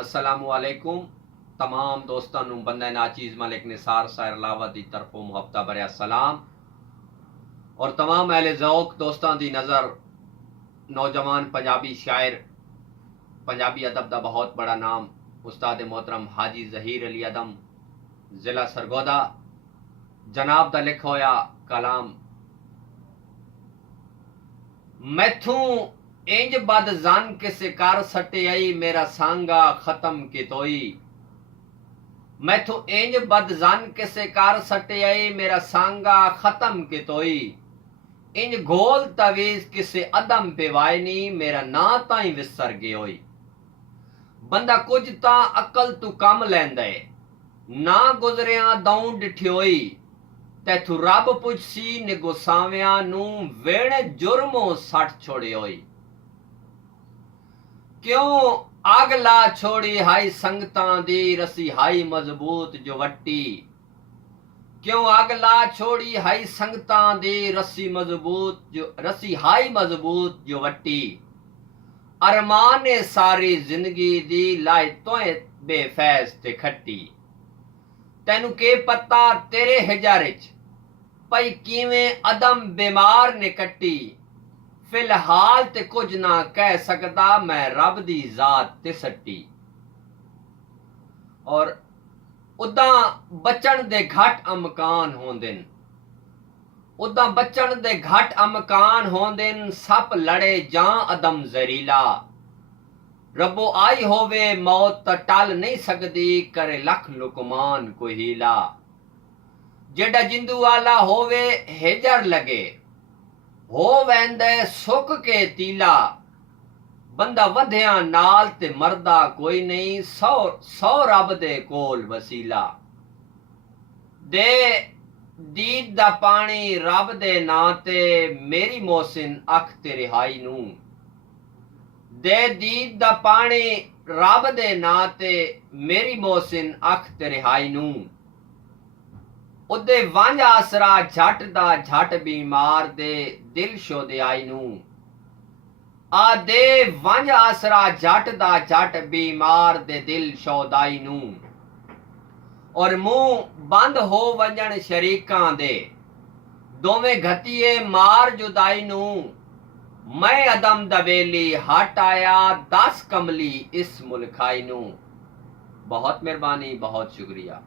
असलामुअलैकुम तमाम दोस्तों ਨੂੰ ਬੰਦਾ ਨਾਚੀਜ਼ मलिक निसार सायर लावा ਦੀ ਤਰਫੋਂ ਮੁਹੱਬਤਾਂ ਭਰਿਆ सलाम और तमाम अहले ज़ौक़ दोस्तों की नज़र नौजवान पंजाबी शायर पंजाबी अदब का बहुत बड़ा नाम उस्ताद मोहतरम हाजी ज़हीर अली अदम ज़िला सरगोदा जनाब का लिखा होया कलाम मैथू इंज बद जन किसे कर सटे आई मेरा सांगा खत्म कितोई मैथू इंज बद जन किसे कर सटे आई मेरा सांगा खत्म कितोई इंज गोल तवीज किसे अदम पिवाए नी मेरा ना ताई विसर गयोई बंदा कुछ ता अकल तू कम लैंदा है ना गुजरिया दऊं डिठियोई तैथू रब पुछसी ने गुसावियां नू वेणे जुर्मो सट छोड़ियोई क्यों आग ला छोड़ी हाई संगतां दी रसी हाई मजबूत जो वट्टी क्यों आग ला छोड़ी हाई संगतां दी रसी हाई मजबूत जो वट्टी अरमान सारी जिंदगी दी लाए तोए बेफैज ते खट्टी तैनू के पता तेरे हिजर च पई किवें अदम बीमार ने कट्टी फिलहाल ते कुछ ना कह सकदा मैं रब दी जात ते सट्टी और उदा बचन दे घट अमकान होंदिन उदा बचन दे घट अमकान होंदिन सप लड़े जां अदम जरीला रबो आई होवे मौत त टल नहीं सकदी करे लख लुकमान कोई हीला जेड़ा जिंदू वाला होवे हेजर लगे हो वैंदे सुक के तीला बंदा वधिया नाल ते मरदा कोई नहीं सौ रब दे कोल वसीला दे दीद दा पानी रब दे नां ते मेरी मोहसिन अख ते रिहाई नू दे दीद दा पानी रब दे नां ते मेरी मोहसिन अख ते रिहाई नू उदे वंज आसरा झट दा झट बीमार दे दिल शोदे आई नू आ दे वंज आसरा झट दा झट बीमार दे दिल शोदाई नू और मुंह बंद हो वंजन शरीकां दे दोवें घतीए मार जुदाई नू मैं अदम दबेली हट आया 10 कमली इस मुल्खाई नू। बहुत मेहरबानी, बहुत शुक्रिया।